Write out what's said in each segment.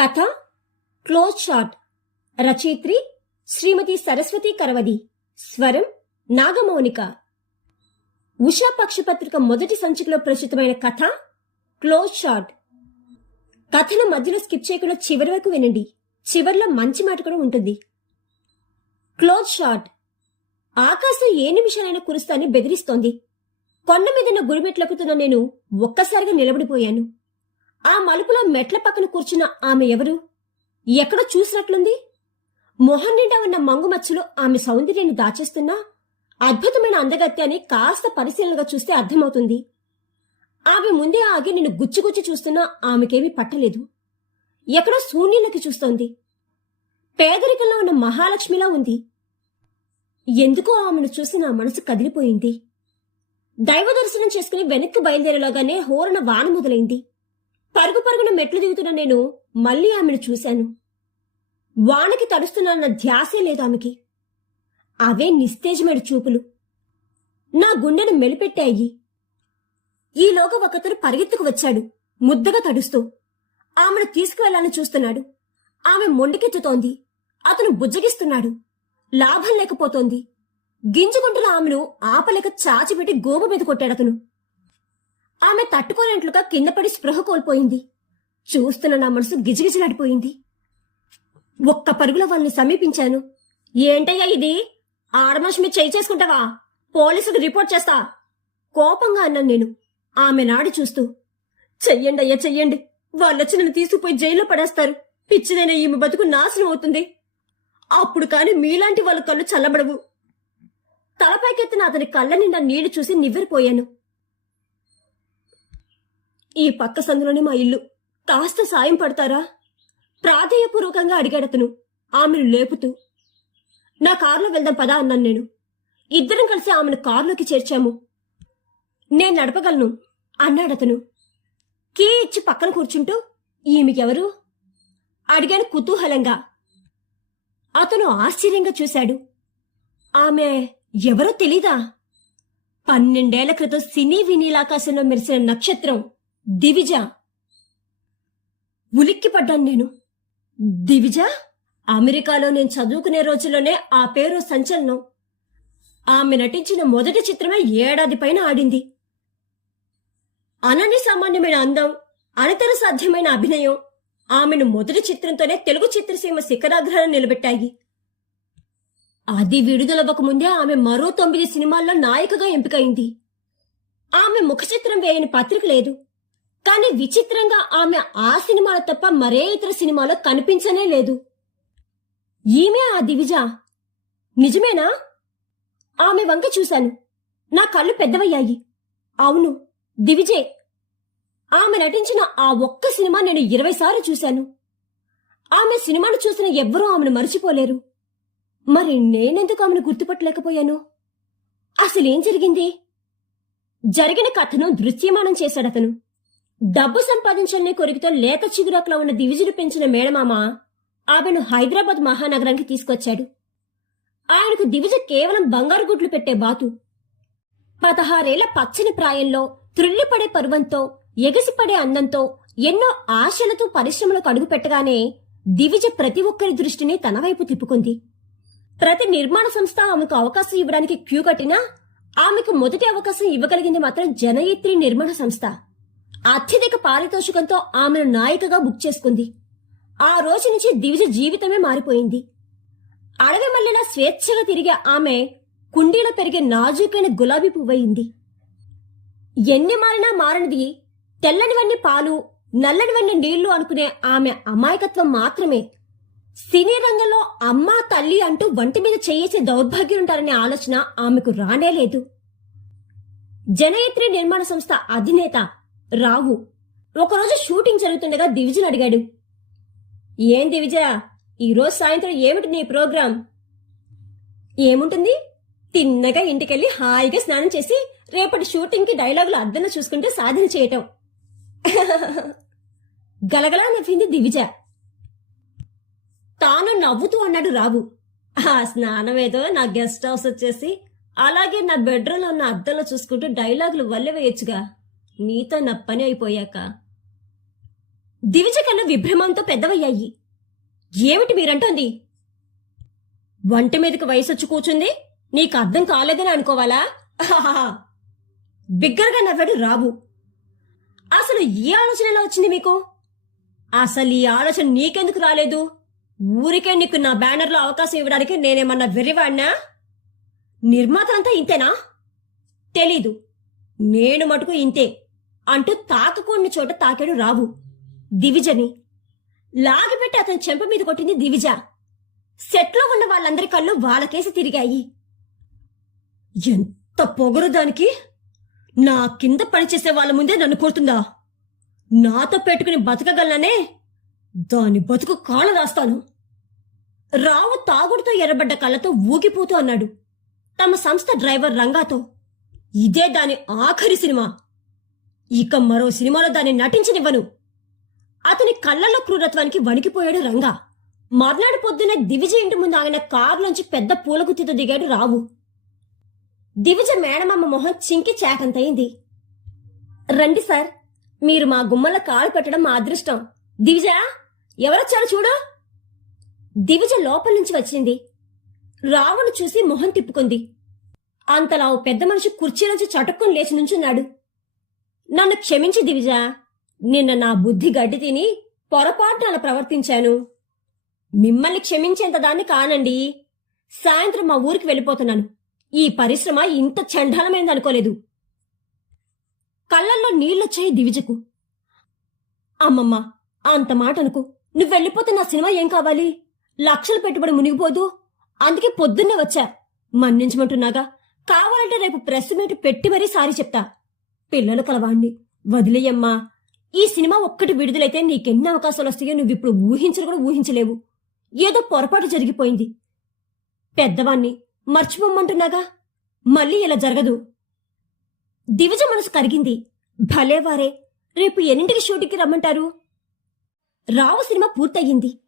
కథ close shot. రచయిత్రి శ్రీమతి సరస్వతి కరవది. స్వరం నాగమౌనిక. ఉషా పక్షపత్రిక మొదటి సంచికలో ప్రచురితమైన కథ క్లోజ్ షాట్. కథను మధ్యలో స్కిప్ చేయకుండా చివరి వరకు వినండి. చివరిలో మంచి మాట కూడా ఉంటుంది. Close shot. ఆకాశం ఏ నిమిషాలైనా కురుస్తాని బెదిరిస్తోంది. కొండ మీదన గుడిమెట్లెక్కుతున్న నేను ఒక్కసారిగా నిలబడిపోయాను. ఆ మలుపులో మెట్ల పక్కన కూర్చున్న ఆమె ఎవరు? ఎక్కడో చూసినట్లుంది. మొహం నిండా ఉన్న మంగుమచ్చలు ఆమె సౌందర్యాన్ని దాచేస్తున్నా అద్భుతమైన అందగత్యాన్ని కాస్త పరిశీలనగా చూస్తే అర్థమవుతుంది. ఆమె ముందే ఆగి నిన్ను గుచ్చిగుచ్చి చూస్తున్నా ఆమెకేమీ పట్టలేదు. ఎక్కడో శూన్యులకి చూస్తోంది. పేదరికంలో ఉన్న మహాలక్ష్మిలా ఉంది. ఎందుకో ఆమెను చూసి నా మనసు కదిలిపోయింది. దైవ దర్శనం చేసుకుని వెనక్కి బయలుదేరేలోగానే హోరణ వాన మొదలైంది. పరుగు పరుగున మెట్లు దిగుతున్న నేను మళ్ళీ ఆమెను చూశాను. వానకి తడుస్తున్నాన్న ధ్యాసే లేదు ఆమెకి. అవే నిస్తేజమైన చూపులు. నా గుండెను మెలిపెట్టాయి. ఈలోగా ఒకతను పరిగెత్తుకు వచ్చాడు ముద్దగా తడుస్తూ. ఆమెను తీసుకువెళ్ళాలని చూస్తున్నాడు. ఆమె మొండికెత్తుతోంది. అతను బుజ్జగిస్తున్నాడు. లాభం లేకపోతోంది. గింజుకుంటున్న ఆమెను ఆపలేక చాచిపెట్టి గోబ మీద కొట్టాడు అతను. ఆమె తట్టుకోలేంట్లుగా కింద పడి స్పృహ కోల్పోయింది. చూస్తున్న నా మనసు గిజగిజలాడిపోయింది. ఒక్క పరుగులో వాళ్ళని సమీపించాను. ఏంటయ్యా ఇది? ఆడమనిషి మీద చేయి చేసుకుంటావా? పోలీసుకు రిపోర్ట్ చేస్తా. కోపంగా అన్నాను నేను. ఆమె నాడి చూస్తూ చెయ్యండి అయ్యా చెయ్యండి. వాళ్ళొచ్చి నన్ను తీసుకుపోయి జైల్లో పడేస్తారు. పిచ్చిదైన ఈమె బతుకు నాశనం అవుతుంది. అప్పుడు కానీ మీలాంటి వాళ్ళ కళ్ళు చల్లబడవు. తలపైకెత్తిన అతని కళ్ళ నిండా నీళ్ళు చూసి నివ్వెరిపోయాను. ఈ పక్క సందులోనే మా ఇల్లు. కాస్త సాయం పడతారా? ప్రాధేయపూర్వకంగా అడిగాడతను. ఆమెను లేపుతూ. నా కారులో వెళ్దాం పదా అన్నాను నేను. ఇద్దరం కలిసి ఆమెను కారులోకి చేర్చాము. నేను నడపగలను అన్నాడతను. కీ ఇచ్చి పక్కన కూర్చుంటూ ఈమెకెవరు? అడిగాను కుతూహలంగా. అతను ఆశ్చర్యంగా చూశాడు. ఆమె ఎవరో తెలీదా? పన్నెండేళ్ళ క్రితం సినీ వినీలాకాశంలో మెరిసిన నక్షత్రం. దివిజ. ఉలిక్కిపడ్డాను నేను. దివిజ అమెరికాలో నేను చదువుకునే రోజుల్లోనే ఆ పేరు సంచలనం. ఆమె నటించిన మొదటి చిత్రమే ఏడాది పైన ఆడింది. అనన్య సామాన్యమైన అందం అనితర సాధ్యమైన అభినయం ఆమెను మొదటి చిత్రంతోనే తెలుగు చిత్రసీమ శిఖరాగ్రహం నిలబెట్టాయి. అది విడుదలవ్వక ముందే ఆమె మరో తొమ్మిది సినిమాల్లో నాయికగా ఎంపికైంది. ఆమె ముఖ చిత్రం వేయని పత్రిక లేదు. కానీ విచిత్రంగా ఆమె ఆ సినిమాలో తప్ప మరే ఇతర సినిమాలో కనిపించనే లేదు. ఈమె ఆ దివిజ. నిజమేనా? ఆమె వంక చూశాను. నా కళ్ళు పెద్దవయ్యాయి. అవును దివిజే. ఆమె నటించిన ఆ ఒక్క సినిమా నేను ఇరవై సార్లు చూశాను. ఆమె సినిమాను చూసిన ఎవ్వరూ ఆమెను మర్చిపోలేరు. మరి నేనెందుకు ఆమెను గుర్తుపట్టలేకపోయాను? అసలేం జరిగింది? జరిగిన కథను దృశ్యమానం చేశాడతను. డబ్బు సంపాదించాలనే కొరికితో లేత చిగురాకులో ఉన్న దివిజులు పెంచిన మేడమామ ఆమెను హైదరాబాద్ మహానగరానికి తీసుకొచ్చాడు. ఆయనకు దివిజ కేవలం బంగారు గుడ్లు పెట్టే బాతు. పదహారేళ్ళ పచ్చని ప్రాయంలో త్రుల్లిపడే పరువంతో ఎగసిపడే అందంతో ఎన్నో ఆశలతో పరిశ్రమలకు అడుగుపెట్టగానే దివిజ ప్రతి ఒక్కరి దృష్టిని తన వైపు తిప్పుకుంది. ప్రతి నిర్మాణ సంస్థ ఆమెకు అవకాశం ఇవ్వడానికి క్యూ కట్టినా ఆమెకు మొదటి అవకాశం ఇవ్వగలిగింది మాత్రం జనయిత్రి నిర్మాణ సంస్థ. అత్యధిక పారితోషికంతో ఆమెను నాయికగా బుక్ చేసుకుంది. ఆ రోజు నుంచి దివిజ జీవితమే మారిపోయింది. అడవి మల్లెల స్వేచ్ఛగా తిరిగే ఆమె కుండీలో పెరిగే నాజూకైన గులాబీ పువ్వయింది. ఎన్ని మారినా మారనిది తెల్లనివన్నీ పాలు నల్లనివన్నీ నీళ్ళు అనుకునే ఆమె అమాయకత్వం మాత్రమే. సినీ రంగంలో అమ్మ తల్లి అంటూ వంటి మీద చేయేసే దౌర్భాగ్యం ఉంటారనే ఆలోచన ఆమెకు రానే లేదు. నిర్మాణ సంస్థ అధినేత రావు. ఒకరోజు షూటింగ్ జరుగుతుండగా దివిజన్ అడిగాడు. ఏం దివిజ? ఈరోజు సాయంత్రం ఏమిటి నీ ప్రోగ్రాం? ఏముంటుంది? తిన్నగా ఇంటికెళ్ళి హాయిగా స్నానం చేసి రేపటి షూటింగ్కి డైలాగులు అద్దన చూసుకుంటే సాధన చేయటం. గలగలా నవ్వింది దివిజ. తాను నవ్వుతూ అన్నాడు రావు. ఆ స్నానం ఏదో నా గెస్ట్ హౌస్ వచ్చేసి అలాగే నా బెడ్రూమ్లో ఉన్న అద్దంలో చూసుకుంటూ డైలాగులు వల్లె వేయొచ్చుగా. నీతో నా పని అయిపోయాక దివిజ కళ్ళు విభ్రమంతో పెద్దవయ్యాయి. ఏమిటి మీరంటోంది? వంట మీదకి వయసు వచ్చి కూర్చుంది? నీకు అర్థం కాలేదని అనుకోవాలా? బిగ్గరగా నవ్వాడు రావు అసలు ఏ ఆలోచన ఎలా వచ్చింది మీకు? అసలు ఈ ఆలోచన నీకెందుకు రాలేదు? ఊరికే నీకు నా బ్యానర్లో అవకాశం ఇవ్వడానికి నేనేమన్నా వెర్రివాడినా? నిర్మాత అంతా ఇంతేనా? తెలీదు. నేను మటుకు ఇంతే. అంటూ తాకకుండా చోట తాకాడు రావు. దివిజని. లాగిపెట్టి అతని చెంప మీద కొట్టింది దివిజ. సెట్లో ఉన్న వాళ్ళందరి కళ్ళు వాళ్ళకేసి తిరిగాయి. ఎంత పొగరు దానికి? నా కింద పనిచేసే వాళ్ళ ముందే నన్ను కొడుతుందా? నాతో పెట్టుకుని బతకగలనే దాని బతుకు కాళ్ళ రాస్తాను రావు తాగుడుతో ఎర్రబడ్డ కళ్ళతో ఊగిపోతూ అన్నాడు. తమ సంస్థ డ్రైవర్ రంగాతో. ఇదే దాని ఆఖరి సినిమా. ఇక మరో సినిమాలో దాన్ని నటించనివ్వను. అతని కళ్ళల్లో క్రూరత్వానికి వణికిపోయాడు రంగా. మర్నాడు పొద్దునే దివిజ ఇంటి ముందు ఆగిన కారులోంచి పెద్ద పూలగుత్తితో దిగాడు రావు. దివిజ మేడమమ్మ మొహం చింకి చేకంతయింది. రండి సార్ మీరు మా గుమ్మల కాలు పెట్టడం మా అదృష్టం. దివిజ ఎవరొచ్చారో చూడు. దివిజ లోపల నుంచి వచ్చింది. రావును చూసి మొహం తిప్పుకుంది. అంతలా ఓ పెద్ద మనిషి కుర్చీ నుంచి చటుక్కుని లేచి నుంచున్నాడు. నన్ను క్షమించి దివిజ. నిన్న నా బుద్ధి గడ్డి తిని పొరపాటున అలా ప్రవర్తించాను. మిమ్మల్ని క్షమించేంత దాన్ని కానండి. సాయంత్రం మా ఊరికి వెళ్ళిపోతున్నాను. ఈ పరిశ్రమ ఇంత చండాలమైంది అనుకోలేదు. కళ్ళల్లో నీళ్ళొచ్చాయి దివిజకు. అమ్మమ్మ అంత మాట అనుకు. నువ్వు వెళ్ళిపోతే నా సినిమా ఏం కావాలి? లక్షలు పెట్టుబడి మునిగిపోదు. అందుకే పొద్దున్నే వచ్చా. మన్నించమంటున్నాగా. కావాలంటే రేపు ప్రెస్ మీట్ పెట్టి మరీ సారీ చెప్తా. పిల్లలు కలవాణ్ణి. వదిలేయమ్మా. ఈ సినిమా ఒక్కటి విడుదలైతే నీకెన్ని అవకాశాలు వస్తాయో నువ్వు ఇప్పుడు ఊహించరు కూడా ఊహించలేవు. ఏదో పొరపాటు జరిగిపోయింది. పెద్దవాణ్ణి మర్చిపోమ్మంటున్నాగా? మళ్ళీ ఇలా జరగదు. దివిజ మనసు కరిగింది. భలేవారే రేపు ఎన్నింటికి షూటింగ్కి రమ్మంటారు? రావు సినిమా పూర్తయింది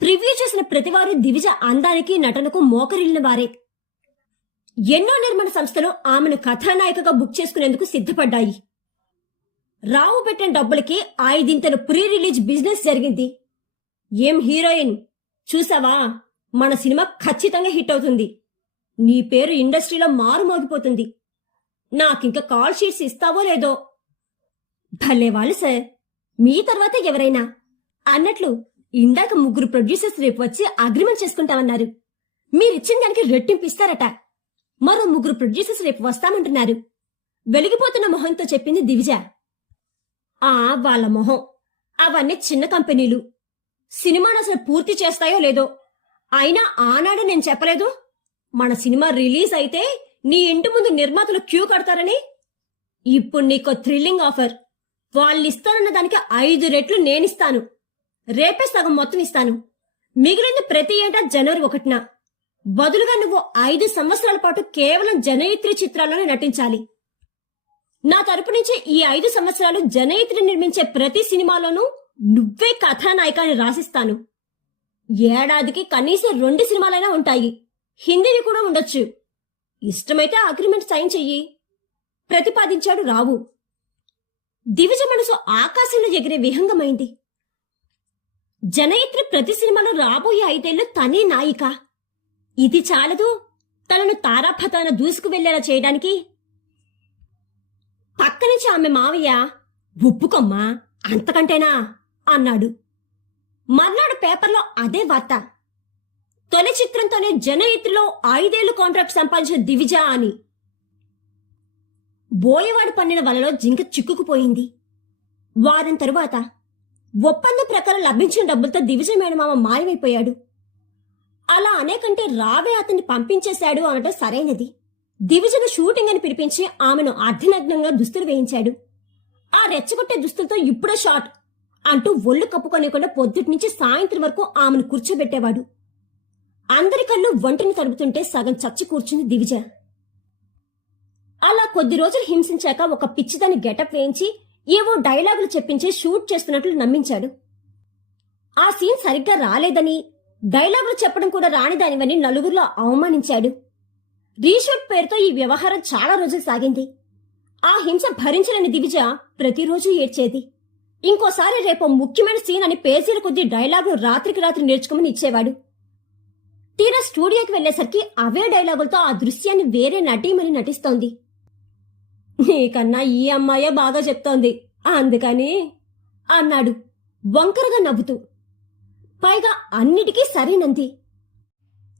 ప్రివ్యూ చేసిన ప్రతివారు దివిజ అందానికి నటనకు మోకరిల్లిన వారే. ఎన్నో నిర్మాణ సంస్థలు ఆమెను కథానాయికగా బుక్ చేసుకునేందుకు సిద్ధపడ్డాయి. రావు పెట్టిన డబ్బులకి ఐదింతలు ప్రీ రిలీజ్ బిజినెస్ జరిగింది. ఏం హీరోయిన్? చూసావా? మన సినిమా ఖచ్చితంగా హిట్ అవుతుంది. నీ పేరు ఇండస్ట్రీలో మారుమోగిపోతుంది. నాకింక కాల్ షీట్స్ ఇస్తావో లేదో? భలే వాళ్ళు సార్. మీ తర్వాత ఎవరైనా? అన్నట్లు ఇందాక ముగ్గురు ప్రొడ్యూసర్స్ రేపు వచ్చి అగ్రిమెంట్ చేసుకుంటామన్నారు. మీరిచ్చిన దానికి రెట్టింపు ఇస్తారట. మరో ముగ్గురు ప్రొడ్యూసర్స్ రేపు వస్తామంటున్నారు. వెలిగిపోతున్న మొహంతో చెప్పింది దివిజ. ఆ వాళ్ళ మొహం. అవన్నీ చిన్న కంపెనీలు. సినిమాను అసలు పూర్తి చేస్తాయో లేదో. అయినా ఆనాడు నేను చెప్పలేదు. మన సినిమా రిలీజ్ అయితే నీ ఇంటి ముందు నిర్మాతలు క్యూ కడతారని. ఇప్పుడు నీకో థ్రిల్లింగ్ ఆఫర్. వాళ్ళు ఇస్తారన్న దానికి ఐదు రెట్లు నేనిస్తాను. రేపే సగం మొత్తం ఇస్తాను. మిగిలింది ప్రతి ఏటా జనవరి ఒకటిన. బదులుగా నువ్వు ఐదు సంవత్సరాల పాటు కేవలం జనయిత్రి చిత్రాల్లోనే నటించాలి. నా తరపు నుంచి ఈ ఐదు సంవత్సరాలు జనయిత్రి నిర్మించే ప్రతి సినిమాలోనూ నువ్వే కథానాయికాన్ని రాసిస్తాను. ఏడాదికి కనీసం రెండు సినిమాలైనా ఉంటాయి. హిందీని కూడా ఉండొచ్చు. ఇష్టమైతే అగ్రిమెంట్ సైన్ చెయ్యి. ప్రతిపాదించాడు రావు. దివిజ మనసు ఆకాశంలో ఎగిరే విహంగమైంది. జనయిత్రి ప్రతి సినిమాలో రాబోయే ఐదేళ్ళు తనే నాయిక. ఇది చాలదు. తనను తారాపతాన దూసుకు వెళ్ళేలా చేయడానికి. పక్క నుంచి ఆమె మావయ్య. ఒప్పుకోమ్మా అంతకంటేనా? అన్నాడు. మర్నాడు పేపర్లో అదే వార్త. తొలి చిత్రంతోనే జనయిత్రిలో ఐదేళ్ళు కాంట్రాక్ట్ సంపాదించిన దివిజ అని. బోయవాడు పన్నిన వలలో జింక చిక్కుకుపోయింది. వారం తరువాత ఒప్పందం ప్రకారం లభించిన డబ్బులతో దివిజ మేనమామ మాయమైపోయాడు. అలా అనేకంటే రావే అతన్ని పంపించేశాడు అనటం సరైనది. దివిజను షూటింగ్ అని పిలిపించి ఆమెను అర్ధనగ్నంగా దుస్తులు వేయించాడు. ఆ రెచ్చగొట్టే దుస్తులతో ఇప్పుడే షాట్ అంటూ ఒళ్ళు కప్పుకొనికుండా పొద్దుటి నుంచి సాయంత్రం వరకు ఆమెను కూర్చోబెట్టేవాడు. అందరి కళ్ళు ఒంటిని తడుపుతుంటే సగం చచ్చి కూర్చుంది దివిజ. అలా కొద్ది రోజులు హింసించాక ఒక పిచ్చిదాన్ని గెటప్ వేయించి ఏవో డైలాగులు చెప్పించి షూట్ చేస్తున్నట్లు నమ్మించాడు. ఆ సీన్ సరిగ్గా రాలేదని డైలాగులు చెప్పడం కూడా రానిదానివని నలుగురిలో అవమానించాడు. రీషూట్ పేరుతో ఈ వ్యవహారం చాలా రోజులు సాగింది. ఆ హింస భరించలేని దివిజ ప్రతిరోజు ఏడ్చేది. ఇంకోసారి రేపు ముఖ్యమైన సీన్ అని పేజీల కొద్దీ డైలాగులు రాత్రికి రాత్రి నేర్చుకోమని ఇచ్చేవాడు. తీరా స్టూడియోకి వెళ్ళేసరికి అవే డైలాగులతో ఆ దృశ్యాన్ని వేరే నటీమని నటిస్తోంది. నీకన్నా ఈ అమ్మాయే బాగా చెప్తోంది. అందుకని అన్నాడు. వంకరగా నవ్వుతూ. పైగా అన్నిటికీ సరేనంది.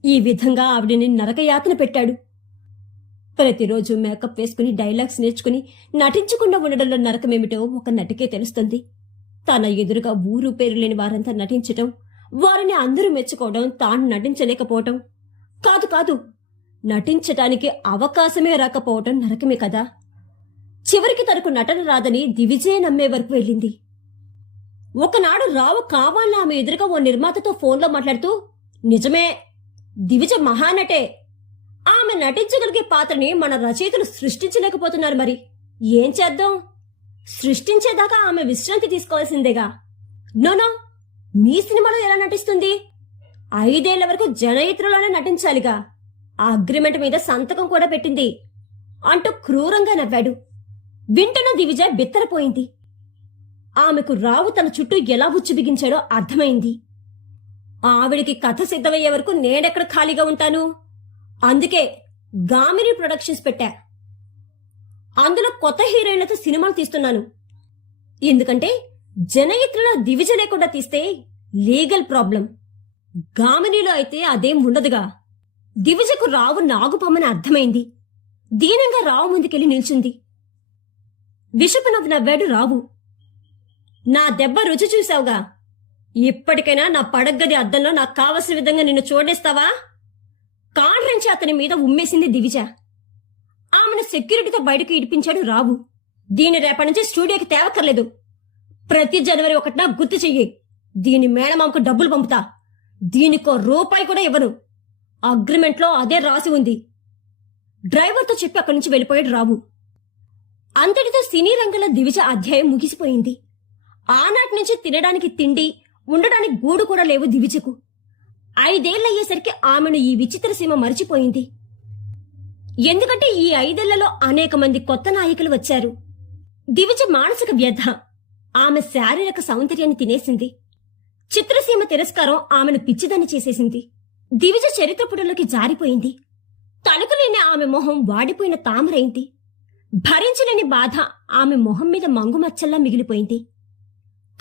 ఈ విధంగా ఆవిడని నరకయాతన పెట్టాడు. ప్రతిరోజు మేకప్ వేసుకుని డైలాగ్స్ నేర్చుకుని నటించకుండా ఉండడంలో నరకమేమిటో ఒక నటికే తెలుస్తుంది. తన ఎదురుగా ఊరు పేరు లేని వారంతా నటించటం వారిని అందరూ మెచ్చుకోవడం తాను నటించలేకపోవటం. కాదు కాదు నటించటానికి అవకాశమే రాకపోవటం నరకమే కదా. చివరికి తనకు నటన రాదని దివిజయ నమ్మే వరకు వెళ్ళింది. ఒకనాడు రావు కావాలా ఆమె ఎదురుగా ఓ నిర్మాతతో ఫోన్లో మాట్లాడుతూ నిజమే దివిజ మహానటే. ఆమె నటించగలిగే పాత్రని మన రచయితలు సృష్టించలేకపోతున్నారు మరి. ఏం చేద్దాం? సృష్టించేదాకా ఆమె విశ్రాంతి తీసుకోవాల్సిందేగా. నోనో మీ సినిమాలో ఎలా నటిస్తుంది? ఐదేళ్ళ వరకు జనయిత్రలోనే నటించాలిగా. ఆ అగ్రిమెంట్ మీద సంతకం కూడా పెట్టింది. అంటూ క్రూరంగా నవ్వాడు. వింటున్న దివిజ బిత్తరపోయింది. ఆమెకు రావు తన చుట్టూ ఎలా ఉచ్చు బిగించాడో అర్థమైంది. ఆవిడికి కథ సిద్ధమయ్యే వరకు నేనెక్కడ ఖాళీగా ఉంటాను? అందుకే గామిని ప్రొడక్షన్స్ పెట్టా. అందులో కొత్త హీరోయిన్లతో సినిమాలు తీస్తున్నాను. ఎందుకంటే జనయిత్రలో దివిజ లేకుండా తీస్తే లీగల్ ప్రాబ్లం గామినిలో అయితే అదేం ఉండదుగా. దివిజకు రావు నాగుపమ్మని అర్థమైంది. దీనంగా రావు ముందుకెళ్ళి నిల్చుంది. విషపు నవ్వు నవ్వాడు రావు. నా దెబ్బ రుచి చూసావుగా ఇప్పటికైనా నా పడగ్గది అద్దంలో నాకు కావలసిన విధంగా నిన్ను చూడేస్తావా కాండ్రించి అతని మీద ఉమ్మేసింది దివిజ. ఆమెను సెక్యూరిటీతో బయటకు ఇడిపించాడు రావు. దీని రేపటి నుంచి స్టూడియోకి తేవక్కర్లేదు. ప్రతి జనవరి ఒకటిన గుర్తు చెయ్యి. దీని మేడమామకు డబ్బులు పంపుతా. దీనికో రూపాయి కూడా ఇవ్వను. అగ్రిమెంట్లో అదే రాసి ఉంది. డ్రైవర్తో చెప్పి అక్కడి నుంచి వెళ్ళిపోయాడు రావు. అంతటితో సినీ రంగంలో దివిజ అధ్యాయం ముగిసిపోయింది. ఆనాటి నుంచి తినడానికి తిండి ఉండడానికి గూడు కూడా లేవు దివిచకు ఐదేళ్ళయ్యేసరికి ఆమెను ఈ విచిత్ర సీమ మరిచిపోయింది. ఎందుకంటే ఈ ఐదేళ్ళలో అనేక మంది కొత్త నాయకులు వచ్చారు. దివిజ మానసిక వ్యధ. ఆమె శారీరక సౌందర్యాన్ని తినేసింది. చిత్రసీమ తిరస్కారం ఆమెను పిచ్చిదని చేసేసింది. దివిజ చరిత్ర జారిపోయింది. తలుకులేని ఆమె మొహం వాడిపోయిన తామరైంది. భరించలేని బాధ ఆమె మొహం మీద మంగుమచ్చల్లా మిగిలిపోయింది.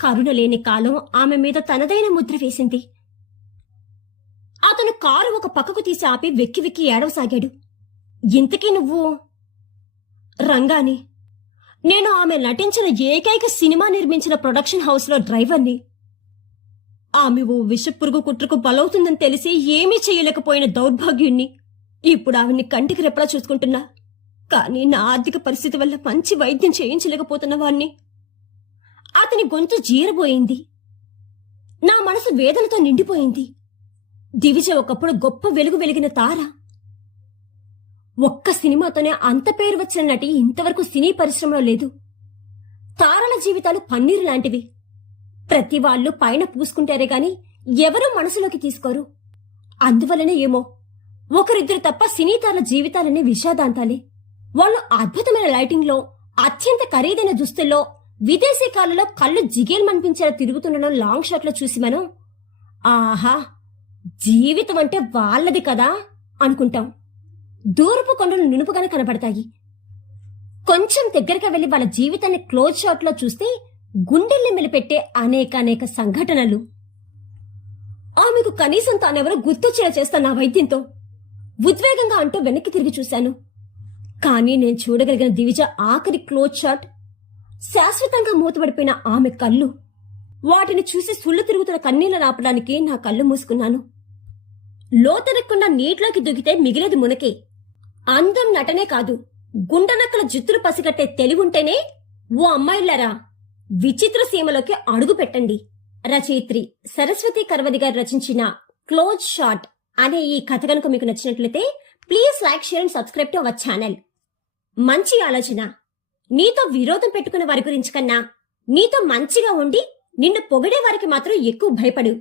కరుణ లేని కాలం ఆమె మీద తనదైన ముద్ర వేసింది. అతను కారు ఒక పక్కకు తీసి ఆపి వెక్కి వెక్కి ఏడవసాగాడు. ఇంతకీ నువ్వు రంగాని నేను ఆమె నటించిన ఏకైక సినిమా నిర్మించిన ప్రొడక్షన్ హౌస్లో డ్రైవర్ని. ఆమె ఓ విషపురుగు కుట్రకు బలవుతుందని తెలిసి ఏమీ చేయలేకపోయిన దౌర్భాగ్యుణ్ణి. ఇప్పుడు ఆవిడ్ని కంటికి రెప్పలా చూసుకుంటున్నా. కానీ నా ఆర్థిక పరిస్థితి వల్ల మంచి వైద్యం చేయించలేకపోతున్న వాణ్ణి. అతని గొంతు జీరబోయింది. నా మనసు వేదనతో నిండిపోయింది. దివిజ ఒకప్పుడు గొప్ప వెలుగు వెలిగిన తార. ఒక్క సినిమాతోనే అంత పేరు వచ్చిన నటి ఇంతవరకు సినీ పరిశ్రమలో లేదు. తారల జీవితాలు పన్నీరు లాంటివి. ప్రతి వాళ్ళు పైన పూసుకుంటారే గాని ఎవరూ మనసులోకి తీసుకోరు. అందువలనే ఏమో ఒకరిద్దరు తప్ప సినీ తారల జీవితాలనే విషాదాంతాలే. వాళ్ళు అద్భుతమైన లైటింగ్లో అత్యంత ఖరీదైన దుస్తుల్లో విదేశీ కాలంలో కళ్ళు జిగేల్మనిపించేలా తిరుగుతుండడం లాంగ్ షాట్లో చూసి మనం ఆహా జీవితం అంటే వాళ్ళది కదా అనుకుంటాం. దూరపు కొండలు నునుపుగానే కనపడతాయి కొంచెం దగ్గరగా వెళ్ళి వాళ్ళ జీవితాన్ని క్లోజ్ షాట్లో చూస్తే గుండెల్ని మెలిపెట్టే అనేక అనేక సంఘటనలు. ఆమెకు కనీసం తానెవరో గుర్తొచ్చేలా చేస్తా నా వైద్యంతో. ఉద్వేగంగా అంటూ వెనక్కి తిరిగి చూశాను. కానీ నేను చూడగలిగిన దివిజ ఆఖరి క్లోజ్ షాట్ శాశ్వతంగా మూతపడిపోయిన ఆమె కళ్ళు. వాటిని చూసి సుళ్ళు తిరుగుతున్న కన్నీళ్ళు నాపడానికి నా కళ్ళు మూసుకున్నాను. లోతెనకుండా నీటిలోకి దిగితే మిగిలేది మునకే. అందం నటనే కాదు గుండనక్కల జుత్తులు పసిగట్టే తెలివుంటేనే ఓ అమ్మాయిలరా విచిత్ర సీమలోకి అడుగు పెట్టండి. రచయిత్రి సరస్వతి కర్వది గారు రచించిన క్లోజ్ షాట్ అనే ఈ కథ కనుక మీకు నచ్చినట్లయితే please like share and subscribe to our channel. మంచి ఆలోచన. నీతో విరోధం పెట్టుకున్న వారి గురించి కన్నా నీతో మంచిగా ఉండి నిన్ను పొగిడే వారికి మాత్రం ఎక్కువ భయపడు.